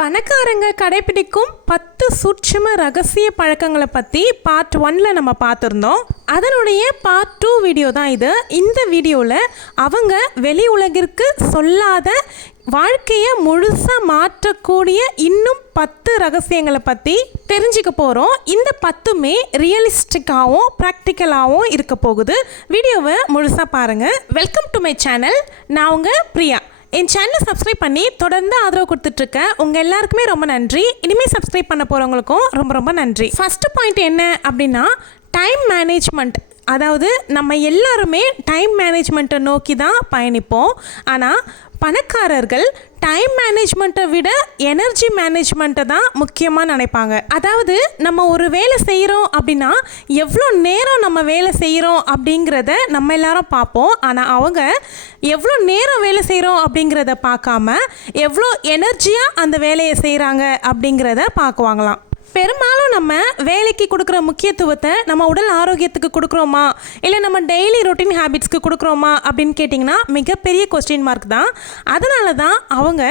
பணக்காரங்க கடைபிடிக்கும் 10 சூட்சும ரகசிய பழக்கங்களை பற்றி பார்ட் 1ல் நம்ம பார்த்துருந்தோம். அதனுடைய பார்ட் 2 வீடியோ தான் இது. இந்த வீடியோவில் அவங்க வெளி உலகிற்கு சொல்லாத வாழ்க்கையை முழுசாக மாற்றக்கூடிய இன்னும் 10 ரகசியங்களை பற்றி தெரிஞ்சுக்க போகிறோம். இந்த 10மே ரியலிஸ்டிக்காகவும் ப்ராக்டிக்கலாகவும் இருக்க போகுது. வீடியோவை முழுசாக பாருங்கள். Welcome to my channel. நான் உங்கள் பிரியா. என் சேனலை சப்ஸ்கிரைப் பண்ணி தொடர்ந்து ஆதரவு கொடுத்துட்ருக்கேன். உங்கள் எல்லாருக்குமே ரொம்ப நன்றி. இனிமேல் சப்ஸ்கிரைப் பண்ண போகிறவங்களுக்கும் ரொம்ப ரொம்ப நன்றி. ஃபஸ்ட்டு பாயிண்ட் என்ன அப்படின்னா டைம் மேனேஜ்மெண்ட். அதாவது நம்ம எல்லாருமே டைம் மேனேஜ்மெண்ட்டை நோக்கி தான் பயணிப்போம். ஆனால் பணக்காரர்கள் டைம் மேனேஜ்மெண்ட்டை விட எனர்ஜி மேனேஜ்மெண்ட்டை தான் முக்கியமாக நினைப்பாங்க. அதாவது நம்ம ஒரு வேலை செய்கிறோம் அப்படின்னா எவ்வளோ நேரம் நம்ம வேலை செய்கிறோம் அப்படிங்கிறத நம்ம எல்லாரும் பார்ப்போம். ஆனால் அவங்க எவ்வளோ நேரம் வேலை செய்கிறோம் அப்படிங்கிறத பார்க்காம எவ்வளோ எனர்ஜியாக அந்த வேலையை செய்கிறாங்க அப்படிங்கிறத பார்க்குவாங்களாம். பெரும்பாலும் நம்ம வேலைக்கு கொடுக்குற முக்கியத்துவத்தை நம்ம உடல் ஆரோக்கியத்துக்கு கொடுக்குறோமா இல்லை நம்ம டெய்லி ரொட்டீன் ஹேபிட்ஸ்க்கு கொடுக்குறோமா அப்படின்னு கேட்டிங்கன்னா மிகப்பெரிய கொஸ்டின் மார்க் தான். அதனால தான் அவங்க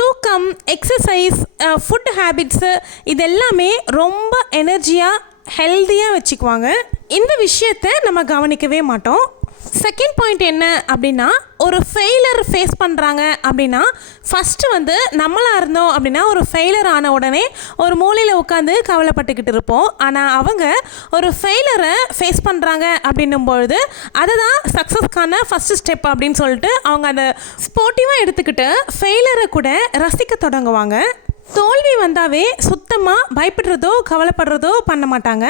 தூக்கம், எக்ஸசைஸ், ஃபுட் ஹேபிட்ஸு இதெல்லாமே ரொம்ப எனர்ஜியாக ஹெல்த்தியாக வச்சுக்குவாங்க. இந்த விஷயத்தை நம்ம கவனிக்கவே மாட்டோம். செகண்ட் பாயிண்ட் என்ன அப்படின்னா ஒரு ஃபெயிலர் ஃபேஸ் பண்ணுறாங்க அப்படின்னா ஃபஸ்ட்டு நம்மளாக இருந்தோம் அப்படின்னா ஒரு ஃபெயிலர் ஆன உடனே ஒரு மூலையில் உட்காந்து கவலைப்பட்டுக்கிட்டு இருப்போம். ஆனால் அவங்க ஒரு ஃபெயிலரை ஃபேஸ் பண்ணுறாங்க அப்படின்னும்பொழுது அதுதான் சக்ஸஸ்க்கான ஃபஸ்ட்டு ஸ்டெப் அப்படின்னு சொல்லிட்டு அவங்க அதை ஸ்போர்ட்டிவாக எடுத்துக்கிட்டு ஃபெயிலரை கூட ரசிக்க தொடங்குவாங்க. தோல்வி வந்தாவே சுத்தமாக பயப்படுறதோ கவலைப்படுறதோ பண்ண மாட்டாங்க.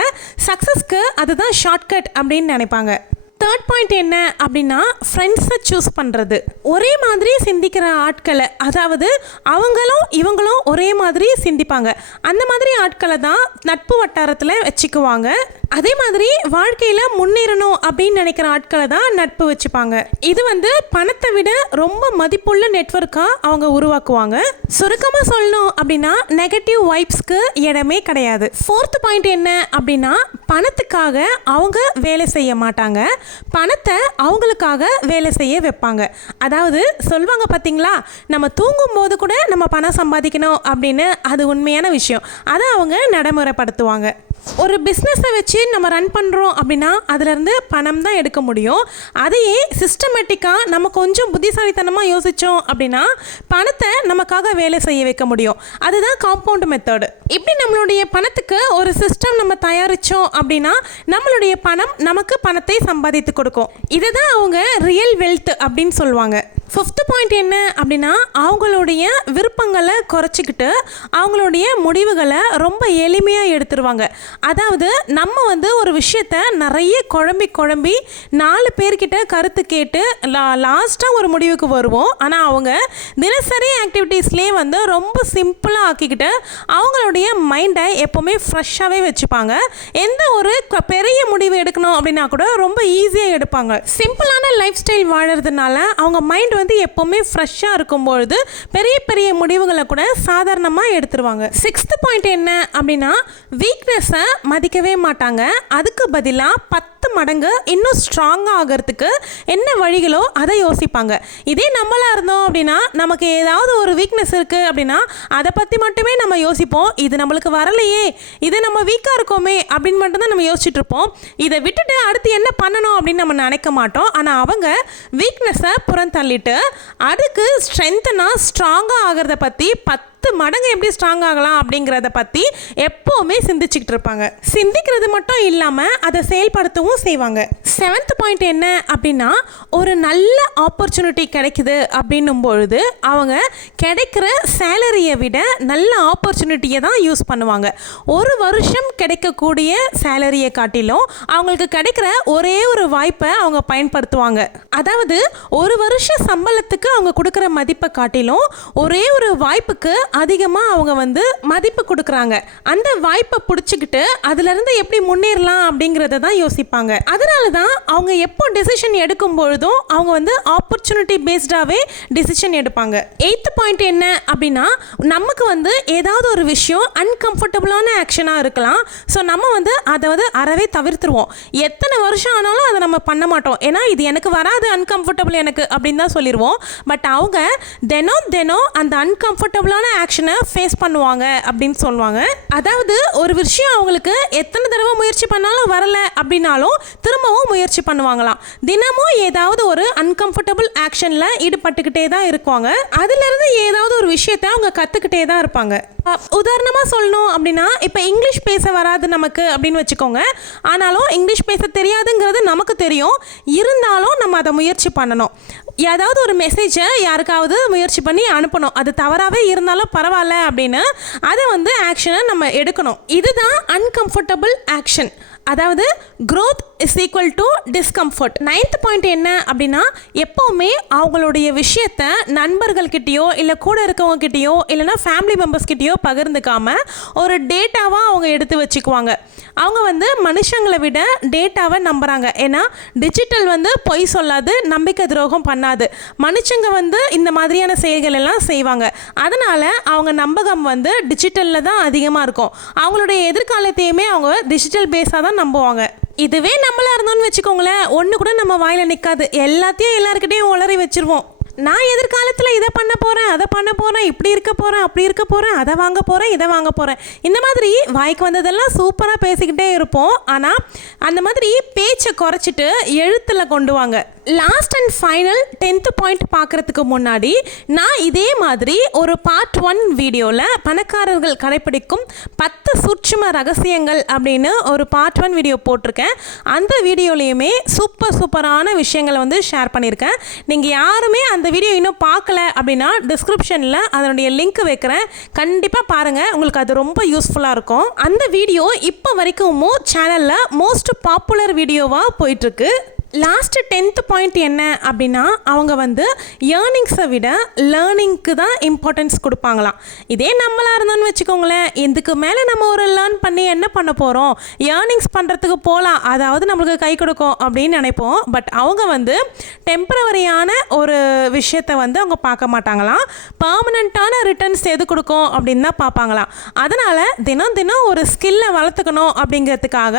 சக்ஸஸ்க்கு அதுதான் ஷார்ட்கட் அப்படின்னு நினைப்பாங்க. தேர்ட் பாயிண்ட் என்ன அப்படின்னா ஃப்ரெண்ட்ஸை சூஸ் பண்ணுறது. ஒரே மாதிரி சிந்திக்கிற ஆட்களை, அதாவது அவங்களும் இவங்களும் ஒரே மாதிரி சிந்திப்பாங்க, அந்த மாதிரி ஆட்களை தான் நட்பு வட்டாரத்தில் வச்சுக்குவாங்க. அதே மாதிரி வாழ்க்கையில் முன்னேறணும் அப்படின்னு நினைக்கிற ஆட்களை தான் நட்பு வச்சுப்பாங்க. இது பணத்தை விட ரொம்ப மதிப்புள்ள நெட்வொர்க்காக அவங்க உருவாக்குவாங்க. சுருக்கமாக சொல்லணும் அப்படின்னா நெகட்டிவ் வைப்ஸ்க்கு இடமே கிடையாது. ஃபோர்த் பாயிண்ட் என்ன அப்படின்னா பணத்துக்காக அவங்க வேலை செய்ய மாட்டாங்க, பணத்தை அவங்களுக்காக வேலை செய்ய வைப்பாங்க. அதாவது சொல்லுவாங்க பார்த்தீங்களா, நம்ம தூங்கும் போது கூட நம்ம பணம் சம்பாதிக்கணும் அப்படின்னு. அது உண்மையான விஷயம். அதை அவங்க நடைமுறைப்படுத்துவாங்க. ஒரு பிஸ்னஸை வச்சு நம்ம ரன் பண்ணுறோம் அப்படின்னா அதுலேருந்து பணம் தான் எடுக்க முடியும். அதையே சிஸ்டமேட்டிக்காக நம்ம கொஞ்சம் புத்திசாலித்தனமாக யோசித்தோம் அப்படின்னா பணத்தை நமக்காக வேலை செய்ய வைக்க முடியும். அதுதான் காம்பவுண்ட் மெத்தடு. இப்படி நம்மளுடைய பணத்துக்கு ஒரு சிஸ்டம் நம்ம தயாரித்தோம் அப்படின்னா நம்மளுடைய பணம் நமக்கு பணத்தை சம்பாதித்து கொடுக்கும். இதை தான் அவங்க ரியல் வெல்த் அப்படின்னு சொல்லுவாங்க. ஃபிஃப்த் பாயிண்ட் என்ன அப்படின்னா அவங்களுடைய விருப்பங்களை குறைச்சிக்கிட்டு அவங்களுடைய முடிவுகளை ரொம்ப எளிமையாக எடுத்துருவாங்க. அதாவது நம்ம ஒரு விஷயத்தை நிறைய குழம்பி 4 பேர்கிட்ட கருத்து கேட்டு லாஸ்ட்டாக ஒரு முடிவுக்கு வருவோம். ஆனால் அவங்க தினசரி ஆக்டிவிட்டீஸ்லேயே ரொம்ப சிம்பிளாக ஆக்கிக்கிட்டு அவங்களுடைய மைண்டை எப்போவுமே ஃப்ரெஷ்ஷாகவே வச்சுப்பாங்க. எந்த ஒரு பெரிய முடிவு எடுக்கணும் அப்படின்னா கூட ரொம்ப ஈஸியாக எடுப்பாங்க. சிம்பிளான லைஃப் ஸ்டைல் வாழறதுனால அவங்க மைண்ட் எப்போவுமே ஃப்ரெஷ்ஷாக இருக்கும்பொழுது பெரிய பெரிய முடிவுகளை கூட சாதாரணமாக எடுத்துருவாங்க. சிக்ஸ்த் பாயிண்ட் என்ன அப்படின்னா வீக்னஸை மதிக்கவே மாட்டாங்க. அதுக்கு பதிலாக 10 மடங்கு இன்னும் ஸ்ட்ராங்காக ஆகிறதுக்கு என்ன வழிகளோ அதை யோசிப்பாங்க. இதே நம்மளாக இருந்தோம் அப்படின்னா நமக்கு ஏதாவது ஒரு வீக்னஸ் இருக்குது அப்படின்னா அதை பற்றி மட்டுமே நம்ம யோசிப்போம். இது நம்மளுக்கு வரலையே, இது நம்ம வீக்காக இருக்கோமே அப்படின்னு மட்டும்தான் நம்ம யோசிச்சுட்டு இருப்போம். இதை விட்டுட்டு அடுத்து என்ன பண்ணணும் அப்படின்னு நம்ம நினைக்க மாட்டோம். ஆனால் அவங்க வீக்னஸை புறந்தள்ளிட்டு அதுக்கு ஸ்ட்ரென்த்தனாக ஸ்ட்ராங்காக ஆகிறத பற்றி 10 மடங்கு எப்படி ஸ்ட்ராங் ஆகலாம் அப்படிங்கிறத பற்றி எப்போவுமே சிந்திச்சுக்கிட்டு இருப்பாங்க. சிந்திக்கிறது மட்டும் இல்லாமல் அதை செயல்படுத்தவும் செய்வாங்க. செவன்த் பாயிண்ட் என்ன அப்படின்னா ஒரு நல்ல ஆப்பர்ச்சுனிட்டி கிடைக்குது அப்படின்னும் பொழுது அவங்க கிடைக்கிற சேலரியை விட நல்ல ஆப்பர்ச்சுனிட்டியை தான் யூஸ் பண்ணுவாங்க. ஒரு வருஷம் கிடைக்கக்கூடிய சேலரியை காட்டிலும் அவங்களுக்கு கிடைக்கிற ஒரே ஒரு வாய்ப்பை அவங்க பயன்படுத்துவாங்க. அதாவது ஒரு வருஷ சம்பளத்துக்கு அவங்க கொடுக்குற மதிப்பை காட்டிலும் ஒரே ஒரு வாய்ப்புக்கு அதிகமாக அவங்க மதிப்பு கொடுக்குறாங்க. அந்த வாய்ப்பை பிடிச்சிக்கிட்டு அதுலேருந்து எப்படி முன்னேறலாம் அப்படிங்கிறத தான் யோசிப்பாங்க. அதனால தான் அவங்க எப்போ டெசிஷன் எடுக்கும் பொழுதும் அவங்க ஆப்பர்ச்சுனிட்டி பேஸ்டாகவே டெசிஷன் எடுப்பாங்க. எய்த் பாயிண்ட் என்ன அப்படின்னா நமக்கு ஏதாவது ஒரு விஷயம் அன்கம்ஃபர்டபுளான ஆக்ஷனாக இருக்கலாம். ஸோ நம்ம அதை அறவே தவிர்த்துருவோம். எத்தனை வருஷம் ஆனாலும் அதை நம்ம பண்ண மாட்டோம். ஏன்னா இது எனக்கு வராது, அன்கம்ஃபர்டபுள் எனக்கு அப்படின்னு தான் சொல்லிடுவோம். பட் அவங்க தினம் அந்த அன்கம்ஃபர்டபுளான ஆக்ஷனை ஃபேஸ் பண்ணுவாங்க அப்படின்னு சொல்லுவாங்க. அதாவது ஒரு விஷயம் அவங்களுக்கு எத்தனை தடவை முயற்சி பண்ணாலும் வரல அப்படின்னாலும் திரும்பவும் முயற்சி பண்ணுவாங்களாம். தினமும் ஏதாவது ஒரு அன்கம்ஃபர்டபுள் ஆக்ஷனில் ஈடுபட்டுக்கிட்டே தான் இருக்குவாங்க. அதிலிருந்து ஏதாவது ஒரு விஷயத்தை அவங்க கற்றுக்கிட்டே தான் இருப்பாங்க. உதாரணமாக சொல்லணும் அப்படின்னா, இப்போ இங்கிலீஷ் பேச வராது நமக்கு அப்படின்னு வச்சுக்கோங்க. ஆனாலும் இங்கிலீஷ் பேச தெரியாதுங்கிறது நமக்கு தெரியும். இருந்தாலும் நம்ம அதை முயற்சி பண்ணணும். ஏதாவது ஒரு மெசேஜை யாருக்காவது முயற்சி பண்ணி அனுப்பணும். அது தவறாகவே இருந்தாலும் பரவாயில்ல அப்படின்னு அதை வந்து ஆக்ஷனை நம்ம எடுக்கணும். இதுதான் அன்கம்ஃபர்டபுள் ஆக்ஷன். அதாவது growth is equal to discomfort. 9th point என்ன அப்படின்னா, எப்போவுமே அவங்களுடைய விஷயத்தை நண்பர்கள்கிட்டயோ இல்லை கூட இருக்கவங்ககிட்டயோ இல்லைனா ஃபேமிலி மெம்பர்ஸ்கிட்டயோ பகிர்ந்துக்காமல் ஒரு டேட்டாவாக அவங்க எடுத்து வச்சுக்குவாங்க. அவங்க வந்து மனுஷங்களை விட டேட்டாவை நம்புகிறாங்க. ஏன்னா டிஜிட்டல் வந்து பொய் சொல்லாது, நம்பிக்கை துரோகம் பண்ணாது. மனுஷங்க வந்து இந்த மாதிரியான செயல்கள் எல்லாம் செய்வாங்க. அதனால் அவங்க நம்பகம் வந்து டிஜிட்டலில் தான் அதிகமாக இருக்கும். அவங்களுடைய எதிர்காலத்தையுமே அவங்க டிஜிட்டல் பேஸாக தான் நம்புவாங்க. இதுவே நம்மளா இருந்தோம்னு வச்சுக்கோங்களேன், ஒன்று கூட நம்ம வாயில் நிற்காது. எல்லாத்தையும் எல்லாருக்கிட்டையும் உளறி வச்சிருவோம். நான் எதிர்காலத்தில் இதை பண்ண போகிறேன், அதை பண்ண போகிறேன், இப்படி இருக்க போகிறேன், அப்படி இருக்க போகிறேன், அதை வாங்க போகிறேன், இதை வாங்க போகிறேன், இந்த மாதிரி வாய்க்கு வந்ததெல்லாம் சூப்பராக பேசிக்கிட்டே இருப்போம். ஆனால் அந்த மாதிரி பேச்சை குறைச்சிட்டு எழுத்தில் கொண்டு வாங்க. Last and final 10th point பார்க்குறதுக்கு முன்னாடி நான் இதே மாதிரி ஒரு பார்ட் 1 வீடியோவில் பணக்காரர்கள் கடைப்பிடிக்கும் 10 சூட்சும ரகசியங்கள் அப்படின்னு ஒரு பார்ட் 1 வீடியோ போட்டிருக்கேன். அந்த வீடியோலையுமே சூப்பரான விஷயங்களை வந்து ஷேர் பண்ணியிருக்கேன். நீங்கள் யாருமே அந்த வீடியோ இன்னும் பார்க்கல அப்படின்னா டிஸ்கிரிப்ஷனில் அதனுடைய லிங்க் வைக்கிறேன். கண்டிப்பாக பாருங்கள், உங்களுக்கு அது ரொம்ப யூஸ்ஃபுல்லாக இருக்கும். அந்த வீடியோ இப்போ வரைக்கும் சேனலில் மோஸ்ட் பாப்புலர் வீடியோவாக போயிட்டுருக்கு. லாஸ்ட்டு 10th பாயிண்ட் என்ன அப்படின்னா, அவங்க வந்து ஏர்னிங்ஸை விட லேர்னிங்க்கு தான் இம்பார்ட்டன்ஸ் கொடுப்பாங்களாம். இதே நம்மளாக இருந்தோம்னு வச்சுக்கோங்களேன், இதுக்கு மேலே நம்ம ஒரு லேர்ன் பண்ணி என்ன பண்ண போகிறோம், ஏர்னிங்ஸ் பண்ணுறதுக்கு போகலாம், அதாவது நம்மளுக்கு கை கொடுக்கும் அப்படின்னு நினைப்போம். பட் அவங்க வந்து டெம்பரவரியான ஒரு விஷயத்தை வந்து அவங்க பார்க்க மாட்டாங்களாம். பர்மனண்ட்டான ரிட்டர்ன்ஸ் எது கொடுக்கும் அப்படின்னு தான் பார்ப்பாங்களாம். அதனால் தினம் ஒரு ஸ்கில்லை வளர்த்துக்கணும் அப்படிங்கிறதுக்காக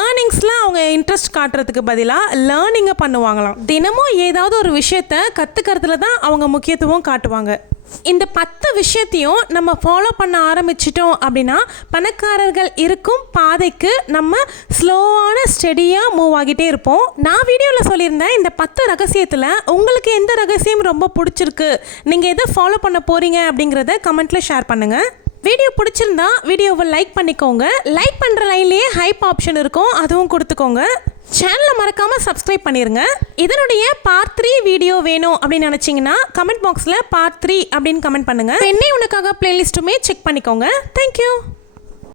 ஏர்னிங்ஸில் அவங்க இன்ட்ரெஸ்ட் காட்டுறதுக்கு பதிலாக லேர்னிங்கை பண்ணுவாங்களாம். தினமும் ஏதாவது ஒரு விஷயத்தை கற்றுக்கிறதுல தான் அவங்க முக்கியத்துவம் காட்டுவாங்க. இந்த 10 விஷயத்தையும் நம்ம ஃபாலோ பண்ண ஆரம்பிச்சிட்டோம் அப்படின்னா பணக்காரர்கள் இருக்கும் பாதைக்கு நம்ம ஸ்லோவான ஸ்டெடியாக மூவ் ஆகிட்டே இருப்போம். நான் வீடியோவில் சொல்லியிருந்தேன், இந்த 10 ரகசியத்தில் உங்களுக்கு எந்த ரகசியம் ரொம்ப பிடிச்சிருக்கு, நீங்கள் எதை ஃபாலோ பண்ண போகிறீங்க அப்படிங்கிறத கமெண்ட்டில் ஷேர் பண்ணுங்கள். வீடியோ பிடிச்சிருந்தா வீடியோவை லைக் பண்ணிக்கோங்க. லைக் பண்ணுற லைன்லேயே ஹைப் ஆப்ஷன் இருக்கும், அதுவும் கொடுத்துக்கோங்க. சேனலை மறக்காமல் சப்ஸ்கிரைப் பண்ணிடுங்க. இதனுடைய பார்ட் 3 வீடியோ வேணும் அப்படின்னு நினச்சிங்கன்னா கமெண்ட் பாக்ஸில் பார்ட் 3 அப்படின்னு கமெண்ட் பண்ணுங்கள். என்னை உனக்காக பிளேலிஸ்ட்டுமே செக் பண்ணிக்கோங்க. தேங்க்யூ.